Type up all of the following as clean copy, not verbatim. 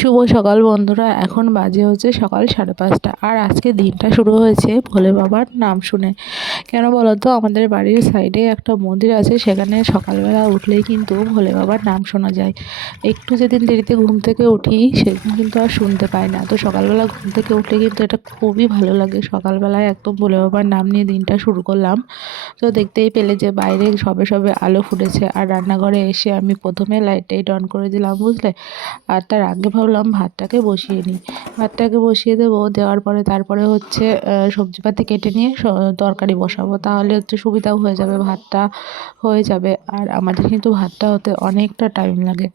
শুভ সকাল বন্ধুরা। এখন বাজে হচ্ছে সকাল 5:30 আর আজকে দিনটা শুরু হয়েছে ভোলে বাবার নাম শুনে। কেন বলো তো, আমাদের বাড়ির সাইডে একটা মন্দির আছে, সেখানে সকালবেলা উঠলেই কিন্তু ভোলে বাবার নাম শোনা যায়। একটু যেদিন দেরিতে ঘুম থেকে উঠি সেদিন কিন্তু আর শুনতে পাই না। তো সকালবেলা ঘুম থেকে উঠলে কিন্তু এটা খুবই ভালো লাগে। সকালবেলায় একদম ভোলে বাবার নাম নিয়ে দিনটা শুরু করলাম। তো দেখতেই পেলে যে বাইরে সবে সবে আলো ফুটেছে, আর রান্নাঘরে এসে আমি প্রথমে লাইট অন করে দিলাম, বুঝলে। আর তার আগে ভাবলাম ভাতটাকে বসিয়ে নিই। ভাতটাকে বসিয়ে দেবো, দেওয়ার পরে তারপরে হচ্ছে সবজিপাতি কেটে নিয়ে তরকারি বসাবো, তাহলে হচ্ছে সুবিধাও হয়ে যাবে, ভাতটা হয়ে যাবে। আর আমাদের কিন্তু ভাতটা হতে অনেকটা টাইম লাগে।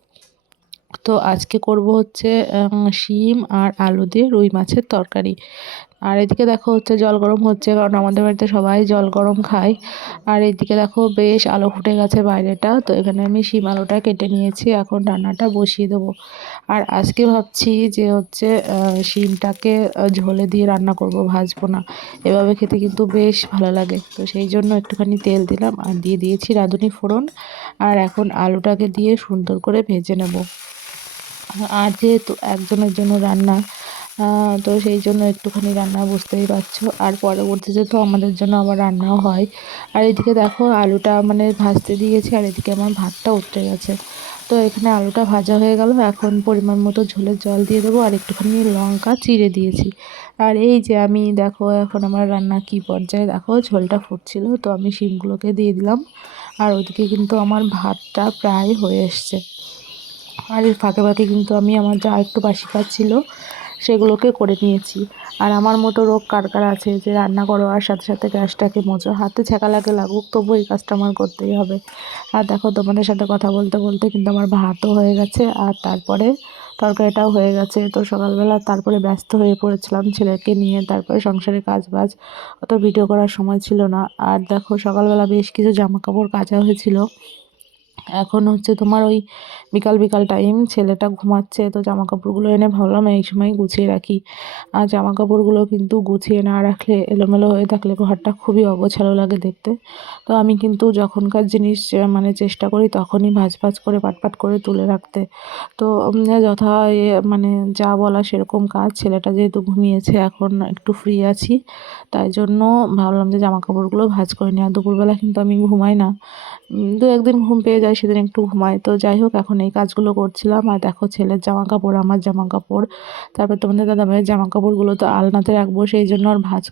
তো আজকে করব হচ্ছে শিম আর আলু দিয়ে রুই মাছের তরকারি। আর এদিকে দেখো হচ্ছে জল গরম হচ্ছে, কারণ আমাদের বাড়িতে সবাই জল গরম খায়। আর এদিকে দেখো বেশ আলো ফুটে গেছে বাইরেটা। তো এখানে আমি শিম আলুটা কেটে নিয়েছি, এখন রান্নাটা বসিয়ে দেবো। আর আজকে ভাবছি যে হচ্ছে শিমটাকে ঝোলে দিয়ে রান্না করব, ভাজবো না। এভাবে খেতে কিন্তু বেশ ভালো লাগে। তো সেই জন্য একটুখানি তেল দিলাম আর দিয়ে দিয়েছি রাঁধুনি ফোড়ন। আর এখন আলুটাকে দিয়ে সুন্দর করে ভেজে নেব। আর যেহেতু একজনের জন্য রান্না, তো সেই জন্য একটুখানি রান্না, বুঝতেই পারছো। আর পরবর্তীতে তো আমাদের জন্য আবার রান্নাও হয়। আর এদিকে দেখো আলুটা মানে ভাজতে দিয়েছি, আর এদিকে আমার ভাতটা উঠে গেছে। তো এখানে আলুটা ভাজা হয়ে গেল, এখন পরিমাণ মতো ঝোলের জল দিয়ে দেবো, আর একটুখানি লঙ্কা চিড়ে দিয়েছি। আর এই যে আমি দেখো এখন আমার রান্না কি পর্যায়ে, দেখো ঝোলটা ফুটছিল, তো আমি শিমগুলোকে দিয়ে দিলাম। আর ওদিকে কিন্তু আমার ভাতটা প্রায় হয়ে এসছে। আর এর ফাঁকে ফাঁকে কিন্তু আমি আমার যা একটু বাসি কাজ ছিল সেগুলোকে করে নিয়েছি। আর আমার মতো রোগ কার কার আছে যে রান্না করো আর সাথে সাথে গ্যাসটাকে মোছো, হাতে ছ্যাঁকা লাগে লাগুক, তবু এই কাজটা আমার করতেই হবে। আর দেখো তোমাদের সাথে কথা বলতে বলতে কিন্তু আমার ভাতও হয়ে গেছে, আর তারপরে তরকারিটাও হয়ে গেছে। তো সকালবেলা তারপরে ব্যস্ত হয়ে পড়েছিলাম ছেলেকে নিয়ে, তারপরে সংসারে কাজ বাজ, অত ভিডিও করার সময় ছিল না। আর দেখো সকালবেলা বেশ কিছু জামা কাপড় কাচা হয়েছিল। এখন হচ্ছে তোমার ওই বিকাল বিকাল টাইম, ছেলেটা ঘুমাচ্ছে, তো জামা কাপড়গুলো এনে ভাবলাম এই সময় গুছিয়ে রাখি। আর জামা কাপড়গুলো কিন্তু গুছিয়ে না রাখলে, এলোমেলো হয়ে থাকলে ঘরটা খুবই অগোছালো লাগে দেখতে। তো আমি কিন্তু যখনকার জিনিস মানে চেষ্টা করি তখনই ভাঁজ ভাঁজ করে পাটপাট করে তুলে রাখতে। তো যথা মানে যা বলা সেরকম কাজ। ছেলেটা যেহেতু ঘুমিয়েছে, এখন একটু ফ্রি আছি, তাই জন্য ভাবলাম যে জামা কাপড়গুলো ভাঁজ করে নিই। আর দুপুরবেলা কিন্তু আমি ঘুমাই না, দু একদিন ঘুম পেয়ে যায়, সেদিন একটু ঘুমাই। তো যাই হোক, এখন এই কাজগুলো করছিলাম। আর দেখো ছেলের জামা কাপড়, আমার জামা কাপড়, তারপর তোমাদের দাদাভাইয়ের জামা কাপড়গুলো তো আলনাতে রাখবো, সেই জন্য আর ভাঁজ